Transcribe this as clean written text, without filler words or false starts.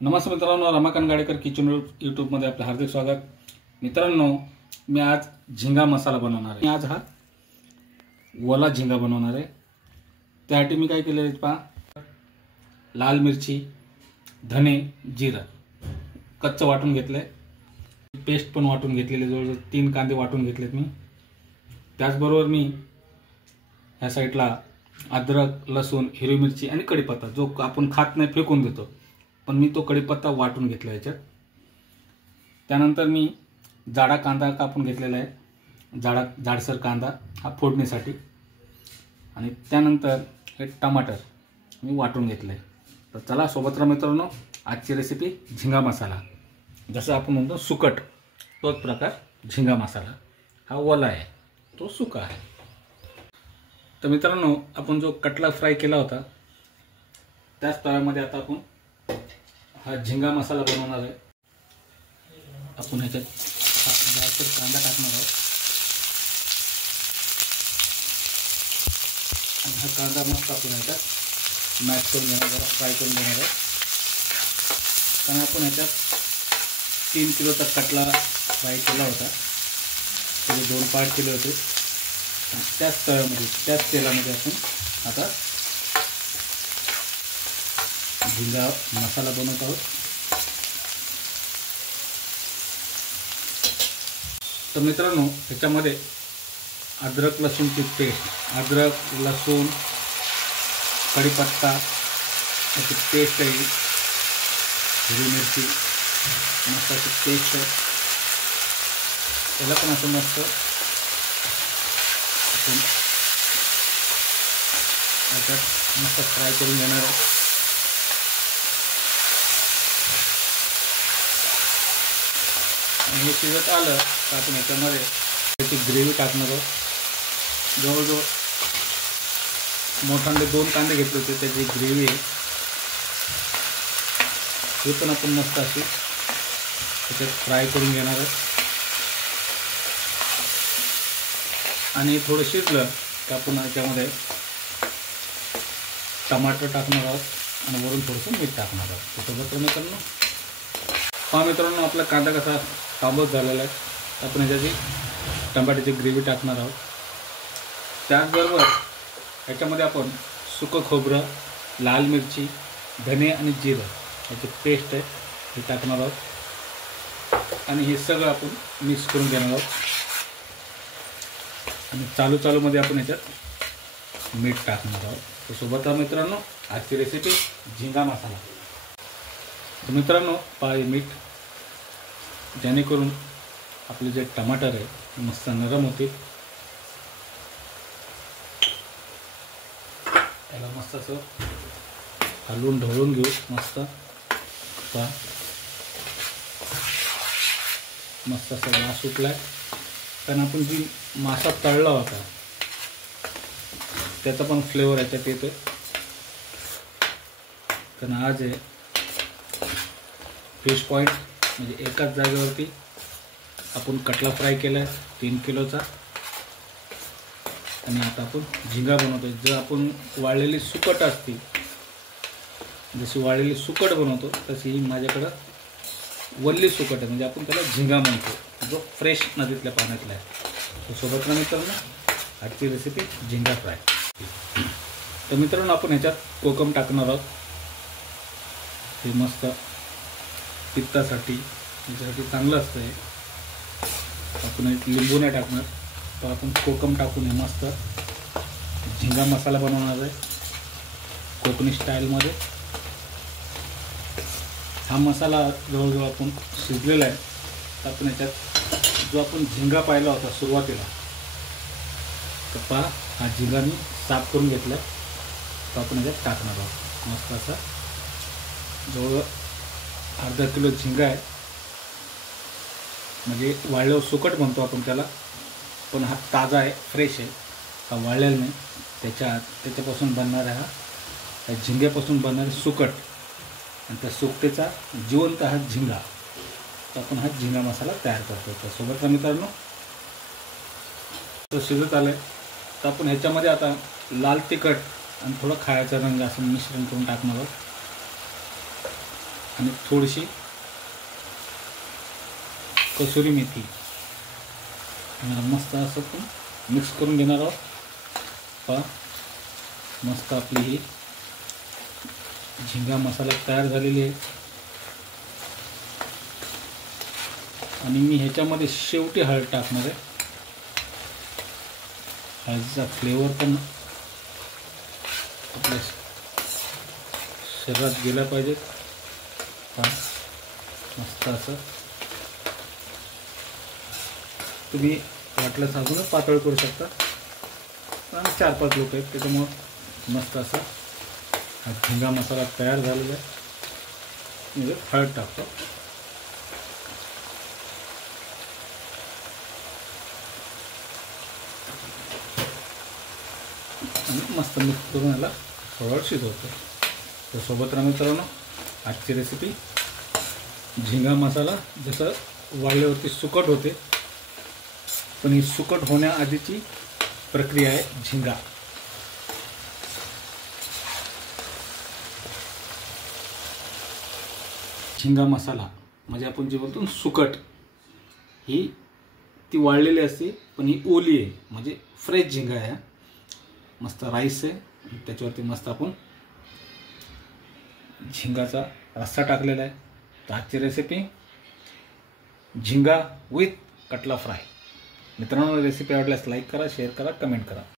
नमस्कार मित्रांनो, रमाकांत गाडेकर किचन यूट्यूबमध्ये आपलं हार्दिक स्वागत। मित्रांनो, मी आज झिंगा मसाला बनवणार आहे। आज हा ओला झिंगा बनवणार आहे। त्यासाठी मी काय केले आहे पहा, लाल मिरची, धने, जिरा कच्चं वाटून घेतलंय, पेस्ट पण वाटून घेतलेली, जवळजवळ 3 कांदे वाटून घेतलेत मी। त्याचबरोबर मी ह्या साईडला अद्रक, लसूण, हिरवी मिरची आणि कढीपत्ता, जो आपण खात नाही फेकून देतो, पण मी तो कढीपत्ता वाटून घेतला याच्यात। त्यानंतर मी जाडा कांदा कापून घेतलेला आहे, जाडसर कांदा हा फोडणीसाठी। आणि त्यानंतर हे टमाटर मी वाटून घेतलं आहे। तर चला सोबत राहा मित्रांनो, आजची रेसिपी झिंगा मसाला। जसं आपण म्हणतो सुकट, तोच प्रकार झिंगा मसाला। हा ओला आहे, तो सुका आहे। तर मित्रांनो, आपण जो कटला फ्राय केला होता त्याच तव्यामध्ये आता आपण हा झिंगा मसाला बनवणार आहे। आपण ह्याच्यात जाडसर कांदा टाकणार आहोत आणि हा कांदा मस्त आपण ह्याच्यात मॅश करून घेणार, जरा फ्राय करून घेणार आहे। कारण आपण ह्याच्यात 3 किलोचा कटला फ्राय केला होता, त्याचे 2 पार्ट केले होते। आणि त्याच तव्यामध्ये, त्याच तेलामध्ये आपण आता झिंगा मसाला बनवत आहोत। तर मित्रांनो, ह्याच्यामध्ये अद्रक लसूणची पेस्ट, अद्रक लसूण कढीपत्ता याची पेस्ट आहे, हिरवी मिरची मस्त अशी पेस्ट आहे। त्याला पण असं मस्त आपण याच्यात मस्त फ्राय करून घेणार आहे। आणि हे शिजत आलं तर आपण ह्याच्यामध्ये त्याची ग्रेव्ही टाकणार आहोत। जवळजवळ मोठांडे 2 कांदे घेतले होते, त्याची ग्रेव्ही आहे। हे पण आपण मस्त अशी त्याच्यात फ्राय करून घेणार आहोत। आणि थोडं शिजलं तर आपण ह्याच्यामध्ये टमाटर टाकणार आहोत आणि वरून थोडंसं मीठ टाकणार आहोत। सोबत मित्रांनो पहा, मित्रांनो आपला कांदा कसा तांबूस झालेला आहे, आपण ह्याच्याची टमाट्याची ग्रेव्ही टाकणार आहोत। त्याचबरोबर ह्याच्यामध्ये आपण सुकं खोबरं, लाल मिरची, धने आणि जिरं याची पेस्ट आहे हे टाकणार आहोत। आणि हे सगळं आपण मिक्स करून घेणार आहोत। आणि चालूमध्ये आपण ह्याच्यात मीठ टाकणार आहोत। तर सोबत मित्रांनो, आजची रेसिपी झिंगा मसाला। तर मित्रांनो पहा, हे मीठ जेणेकरून आपले जे टमाटर आहे मस्त नरम होते। त्याला मस्त असं हलवून ढवळून घेऊ मस्त। पहा, मस्त असा वास सुटलाय, कारण आपण जी मासा तळला होता त्याचा पण फ्लेवर याच्यात येतोय। कारण आज आहे फिश पॉईंट, म्हणजे एकाच जागेवरती आपण कटला फ्राय केला आहे 3 किलोचा। आणि आता आपण झिंगा बनवतोय। जर आपण वाळलेली सुकट असती, जशी वाळलेली सुकट बनवतो तशी माझ्याकडं वल्ली सुकट आहे, म्हणजे आपण त्याला झिंगा म्हणतो, जो फ्रेश नदीतल्या पाण्यातला आहे। सोबत मित्रांनो, आजची रेसिपी झिंगा फ्राय। तर मित्रांनो, आपण ह्याच्यात कोकम टाकणार आहोत। हे मस्त पित्तासाठी, याच्यासाठी चांगलं असतं हे। आपण लिंबू नाही टाकणार, तर आपण कोकम टाकून हे मस्त झिंगा मसाला बनवणार आहे कोकणी स्टाईलमध्ये। हा मसाला जवळजवळ आपण शिजलेला आहे। तर आपण याच्यात जो आपण झिंगा पाहिला होता सुरुवातीला, तर पहा हा झिंगा मी साफ करून घेतला, तर आपण याच्यात टाकणार आहोत। मस्त असा जवळ अर्धा किलो झिंगा आहे, म्हणजे वाळल्यावर सुकट म्हणतो आपण त्याला, पण हा ताजा आहे, फ्रेश आहे, हा वाळलेला नाही। त्याच्यापासून बनणारा हा झिंग्यापासून बनणारे सुकट, आणि त्या सुकटेचा जिवंत हा झिंगा, तर आपण हा झिंगा मसाला तयार करतो। त्यासोबत मित्रांनो, तो शिजत आलं आहे, तर आपण ह्याच्यामध्ये आता लाल तिखट आणि थोडं खायचा रंग असं मिश्रण करून टाकणार आहोत। आणि थोडीशी कसुरी मेथी मस्त असं पण मिक्स करून घेणार आहोत. पहा मस्त आपली ही झिंगा मसाला तयार झालेली आहे. आणि मी ह्याच्यामध्ये शेवटी हळद टाकणार आहे. हळदीचा फ्लेवर पण आपल्या शरीरात गेला पाहिजे. मस्त असं तुम्ही वाटल्यास अजून पातळ करू शकता. आणि 4-5 लोक आहेत त्याच्यामुळं मस्त असा हा झिंगा मसाला तयार झालेला आहे. म्हणजे हळद टाकतो. आणि मस्त मिक्स करून याला थोडं शिजवतो. त्यासोबत मित्रांनो आजची रेसिपी झिंगा मसाला जसं वाळल्यावरती सुकट होते, पण ही सुकट होण्याआधीची प्रक्रिया आहे झिंगा. झिंगा मसाला म्हणजे आपण जे बोलतो सुकट, ही ती वाळलेली असते पण ही ओली आहे, म्हणजे फ्रेश झिंगा आहे. मस्त राईस आहे, त्याच्यावरती मस्त आपण झिंगाचा रस्सा टाकलेला आहे. तर आजची रेसिपी झिंगा विथ कटला फ्राय. मित्रांनो रेसिपी आवडल्यास लाईक करा, शेअर करा, कमेंट करा.